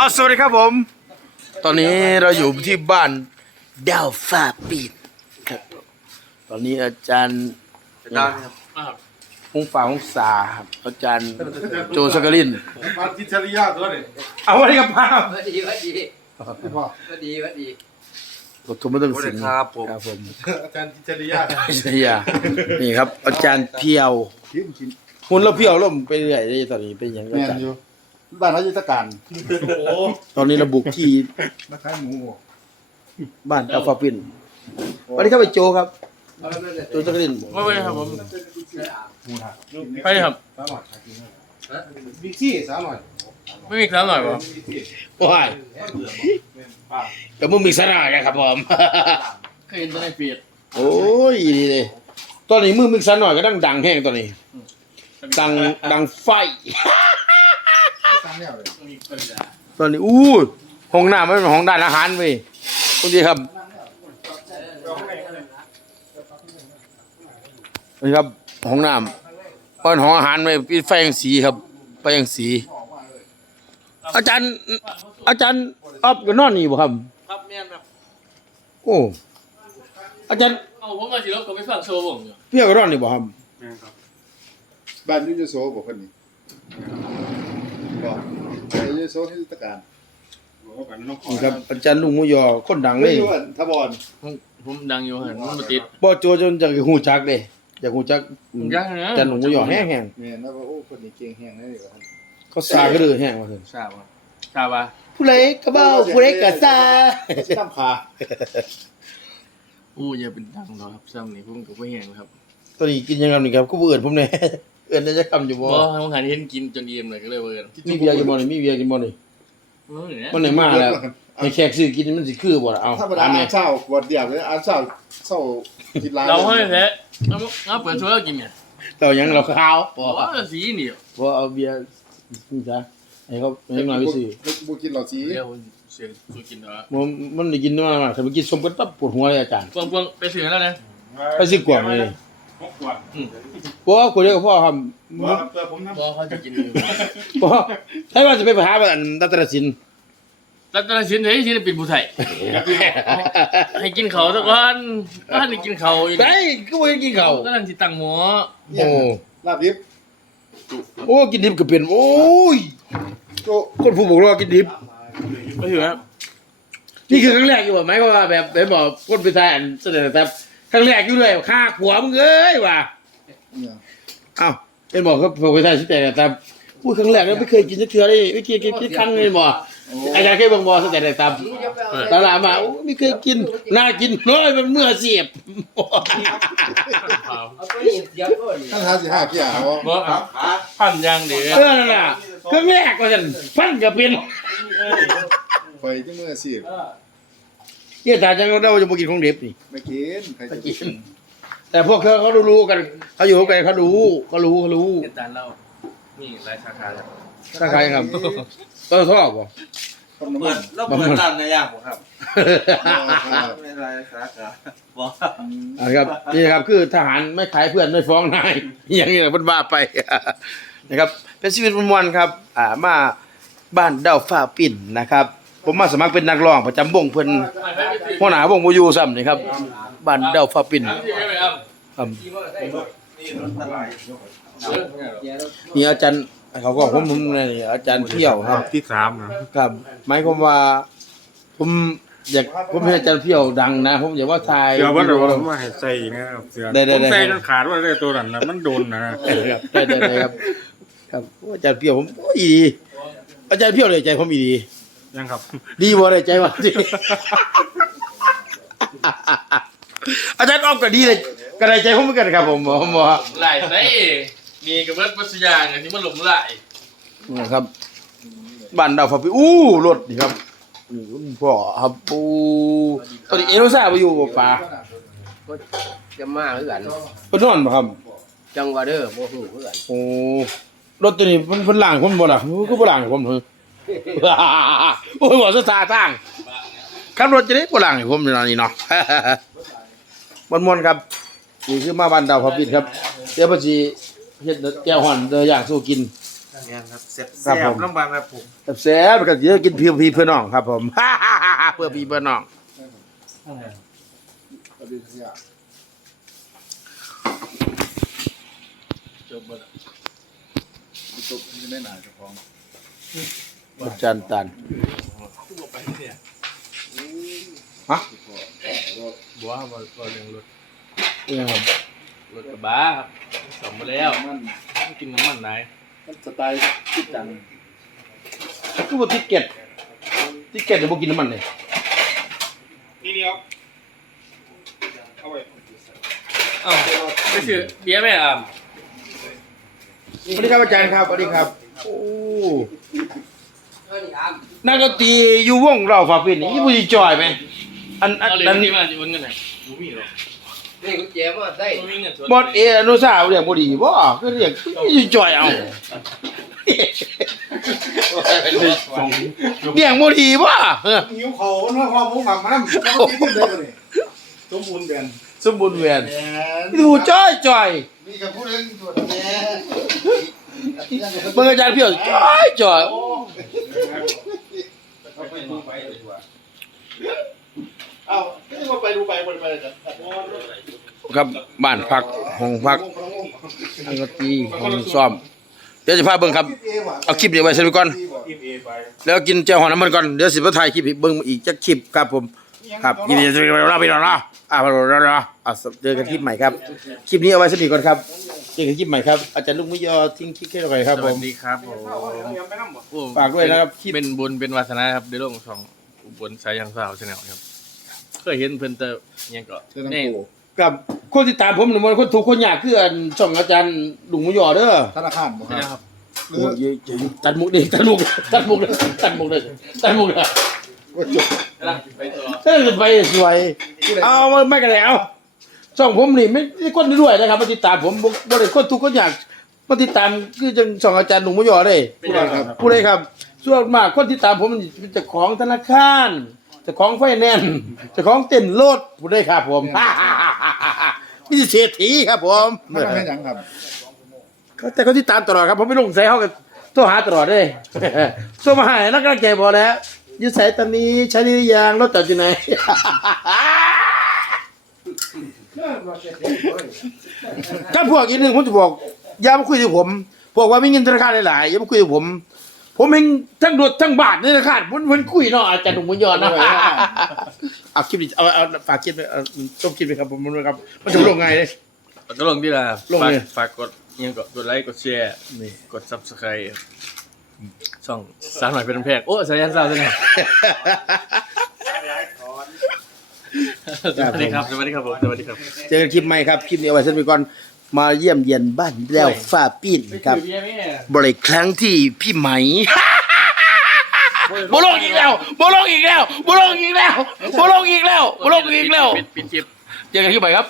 เอาสวัสดีครับผม ตอนนี้เราอยู่ที่บ้านดาวฟ้าปิดครับตอนนี้อาจารย์อาจารย์ครับฮงฝ่าฮงษาครับอาจารย์โจสกลินมาทิชริยาตัวนี่เอาไว้กับภาพวัดดีวัดดีพ่อวัดดีวัดดีกดทุนไม่ต้องสินครับผมครับผมอาจารย์ทิชริยาใช่ยานี่ครับ อาจารย์เพียวกินกินหุ่นเราเพียวล่มไปเรื่อยเลยตอนนี้เป็นอย่างไรแม่นอาจารย์อยู่ บ้านราชการตอนนี้เราบุกที่มาขายหมูบ้านดาวฟ้าปินวันนี้เข้าไปโจครับเอาแล้วนั่นแหละโจสกลินไม่เป็นไรครับผมหมูหักไปครับสามหน่อยกินบิ๊กซี่สามหน่อยไม่มีครับหน่อยป่ะว้ายแต่มึงมีสนานะครับผมเคยเห็นตัวในฟีดโอ้ยดีเลยตอนนี้มือมิกซันหน่อยก็ดังดังแห้งตอนนี้ ดังดังไฟ ตอนนี้อู้ยห้องน้ำไม่เป็นห้องด้านอาหารเว้ยคุณดีครับนี่ครับห้องน้ำเป็นห้องอาหารเว้ยปิดไฟยังสีครับไฟยังสี อาจารย์ อาจารย์อ๊อฟก็นอนนี่บ่ครับครับแม่นครับโอ้อาจารย์เอาผมมาสิรบกับไปฟังโชว์ผมอยู่เพี้ยก็นอนนี่บ่ครับบ้านยูโยโซบอกคนนี้ บอกยูโยโซที่ราชการนี่ครับอาจารย์ลุงมุยอคนดังเลไม่ยรู้ว่าทบอนผมผมดังอยู่หันมันมาติดบ่โจจนจากหูจักเด้อยากหูจักผมยังนะอาจารย์ลุงมุยอแห้งแม่นนะว่าโอ้คนนี้เก่งแห้งนั่นเองว่าๆเขาสาก็เลยแห้งว่าซั่นทราบว่าทราบว่าผู้ใดก็เบ้าผู้ใดก็ซาตั้มขาอู้อย่าเป็นดังหรอกครับซ้ำนี่ผมก็ไม่เห็นครับ ตอนนี้กินยังไงนี่ครับกูบ่เอิ้นผมแน่ เอิ้นได้จะคำอยู่บ่บ่ทำหันเห็นกินจนอิ่มเลยก็เลยเวิร์นมีเบียร์กินบ่นี่มีเบียร์กินบ่นี่เออเนี่ยมันได้มาแล้วให้แขกซื้อกินมันสิคือบ่ล่ะเอาธรรมดาตามอาแม่เช้าขวดเดียวเลยอาเช้าเช้ากินร้านเราให้แท้เอาเอาเปิดโชว์แล้วกินเนี่ยเรายังเราขาวบ่โอ้สีนี่บ่เอาเบียร์นี่จ้ะให้เขาให้หน่อยไปซื้อบุกินเหล่าสีเดี๋ยวผมเสียสูกินเนาะบ่มันได้กินมาถ้าไปกินสมกันปั๊บปวดหัวเลยอาจารย์ปวงปวงไปซื้อแล้วนะไปซื้อกล่องเลย หกขวดบ่คนเดียวก็พอครับว่าเพื่อผมนะบ่เขาจะกินอยู่บ่ใช่ว่าจะไปหาบ้านรัตนสินรัตนสินเฮ้ยสิเป็นผู้ไทยให้กินเขาสักวันบ้านนี่กินเขาอีกได้ก็บ่ได้กินข้าวก็นั่นสิตังหมอโอ้ลาบดิบโอ้กินดิบก็เป็นโอ้ยโจคนผู้บอกว่ากินดิบไม่ถือครับนี่คือครั้งแรกอยู่บ่ไหมายความว่าแบบแบบบอกคนไปทายอันเสนอแต่ ครั้งแรกอยู่เลยฆ่าผัวมึงเอ้ยว่ะเนี่ยเอ้าเป็นบอกเขาไปทายสิแต่แต่พูดครั้งแรกแล้วไม่เคยกินสักเทื่อเลยไม่เคยกินสักครั้งเลยบ่อาจารย์เคยบอกบ่แต่แต่ตามตลาดมาโอ้ไม่เคยกินน่ากินน้อยมันเมื่อเสียบเอาตัวนี้เดี๋ยวตัวนี้ท่านหาสิห้าเกี่ยวเอาบ่พันยางดีเออนั่นน่ะครั้งแรกว่าซั่นฟันก็เป็นไปที่มือสิ เนี่ยถ้าจังเราจะบ่กินของเด็บนี่ไม่กินใครจะกิน แต่พวกเขาเขารู้ๆกันเขาอยู่กันเขารู้เขารู้เขารู้เฮ็ดตานเรานี่หลายสาขาครับถ้าใครครับก็ชอบบ่ต้มน้ำเปิมัดนแล้วเปิดร้านในย่างผมครับครับไม่ไรสาขาบอกอ่าครับนี่นะครับคือทหารไม่ขายเพื่อนไม่ฟ้องนายอย่างนี้แหละเป็นบ้าไป นะครับ เป็นชีวิตวันวันๆครับ อ่ามาบ้านเด้าฟ้าปิ่นนะครับ ผมมาสมัครเป็นนักร้องประจำวงเพิ่นหัวหน้าวงบ่อยู่ซ้ำนี่ครับบ้านเด้าฟ้าปิ่นที่ไหมครับครับนี่รถอะไรมีอาจารย์เขาก็ผมผมนี่อาจารย์เที่ยวครับ ที่สามนะครับหมายความว่า ผมอยากผมให้อาจารย์เที่ยวดังนะผมอยากว่าทายเสือว่าเราว่าให้ใส่นะครับเสือได้ได้ผมได้ใส่จนขาดว่าได้ตัวนั้นนะมันโดนนะครับได้ได้ได้ครับ ครับอาจารย์เพียวผมโอ้ยดีอาจารย์เพียวเลยใจผมอีดี ยังครับ ดีบ่ได้ใจว่าดีอาจารย์อ้อมก็ดีเลยก็ได้ใจผมเหมือนกันครับผมผมบอกหลายไสมีกระเบิดปัสยางที่มันหลงไหลนะครับบ้านดาวฟ้าปีอู้รถนี่ครับนี่คุณพ่อครับปูตอนนี้เอโรซ่าไปอยู่บ่ป่าจะมาเพื่อนเพิ่นนอนบ่ครับ จังหวะเด้อบ่ฮู้เพื่อนโอ้รถตัวนี้เพิ่นเพิ่นล้างผมบ่ล่ะก็บ่ล้างให้ผมเถอะ โอ้ยบ่สตาร์ทางขับรถจะได้บ่ล้างให้ผมนี่เนาะนี่เนาะม่วนๆครับนี่คือมาบ้านดาวพระปิดครับเดี๋ยวพอสิเฮ็ดแก้วฮ้อนเด้อย่างสู้กินเนี่ยครับเสียบครับเสียผบมน้ำมันครับผมแซ่บๆก็เยอะกินเพื่อพี่เพื่อน้องครับผม เพื่อพี่เพื่อน้องประเด็นเสียจบหมดจบที่ไม่นานเจ้าของ อาจารย์ตันบัวบ่บ่เรื่องรถนี่ครับรถกระบะครับสมมาแล้วมันกินน้ำมันไหนมันสไตล์คิดจังคือว่าทิกเก็ตทิกเก็ตเดี๋ยวบ่กินน้ำมันเลยนี่นี่เอาเอาไว้เอ้าไปซื้อเบียร์ไหมอะสวัสดีครับอาจารย์ครับสวัสดีครับโอ้เออ นี่อะนักดนตรีอยู่วงเราฝากเป็นนี่ผู้สิจอยไหมอันอันเอาเลยอันที่มาจะโอนเงินไหนบ่มีหรอกนี่กุญแจมาใส่บ่มีเงินสดบอดเออนุสาวเรียกบ่ดีบ่ก็เรียกผู้สิจอยเอาเรียกบ่ดีบ่เออหิวเขาเนื้อความหมูหมักมันแล้วก็กินได้เลยสมบูรณ์เดือนสมบูรณ์เวียนแหมดูจอยจอยมีกับผู้เล่นตัวแหม เบิ่งอาจารย์เพียวจอยจอยเอาที่ว่าไปดูไปบนไปเลยครับครับบ้านพักห้องพักนักตีห้องซ้อม เดี๋ยวจะพาเบิ่งครับ เอาคลิปนี้ไว้ซะก่อนกินเอไปแล้วกินเจ้าหอน้ำมันก่อน เดี๋ยวสิมาถ่ายคลิปเบิ่งอีกจักคลิปครับผม ครับยินดีจะเราไปรอเนาะอ่าไปรอรออะเจอกันคลิปใหม่ครับ คลิปนี้เอาไว้สนิทก่อนครับ อกันคลิปใหม่ครับอาจารย์ลุงมุยอทิ้งคลิปแค่ไหนครับสผวัมสดีครับผมโอ้ฝากด้วยนะครับคลิปเป็นบุญเป็นวาสนาครับได้ลงช่องอุบลสายยังสาวชาแนลครับเคยเห็นเพิ่นแต่อิหยังก็เชิญทั้งนี่คู่กับคนที่ตามผมหนึ่งวันคนถูกคนยากคืออันช่องอาจารย์ลุงมุยอเด้อธนาคารบ่คนะรับครับหรือโอ้ยเจ๋งตัดมุกดิตัดมุกตัดมุกเลยตัดมุกเลยตัดมุกเลยว่าจบกำลังไปต่อ เออไปสวยเอามาไม่กันแล้ว ช่องผมนี่ไม่ได้คนรวยนะครับมาติดตามผมบ่บ่ได้คนทุกข์คนอยากมาติดตามคือจังช่องอาจารย์หนุ่มมยอเลยเป็นยังไงครับผู้ใดครับ ส่วนมากคนที่ตามผมมันเป็นเจ้าของธนาคารเจ้าของไฟแนนซ์เจ้าของเต้นรถผู้ใดครับผมมีเศรษฐีครับ ผมมันเป็นหยังครับแต่เขาที่ตามตลอดครับผมไม่ลงใส่เขากับโทรหาตลอดเลยส่งมาให้นักกำลังใจพอแล้วอยืดสายตอนนี้ใช้หรือยังรถจอดอยู่ไหน ถ้าพวกอีกหนึ่งผมจะบอกอย่ามาคุยกับผมพวกว่ามีเงินธนาคารหลายๆอย่ามาคุยกับผม ผมเองทั้งรถทั้งบาทในธนาคารมันมันคุยเนาะอาจารย์หนุ่มมุญยอนนะเอาคลิปนี้เอาเอาฝากคลิปไปเอาต้มคลิปไปครับผมมันครับมันจะลงไงเลย ก็ลงที่ละลงฝากเลย ฝากกดอิหยังก็กดไลค์กดแชร์นี่กด Subscribe ช่องสามหน่อยเป็นแพกโอ้สายยันสาวซะหน่อย สวัสดีครับ สวัสดีครับผมสวัสดีครับ เจอกันคลิปใหม่ครับ คลิปนี้เอาไว้สักไปก่อน มาเยี่ยมเยียนบ้านแล้วฝ้าปิ้นครับบริครั้งที่พี่ไหมบลงอีกแล้วบลงอีกแล้วบลงอีกแล้วบลงอีกแล้วบลงอีกแล้ว ปิดปิดคลิป เจอกันคลิปใหม่ครับ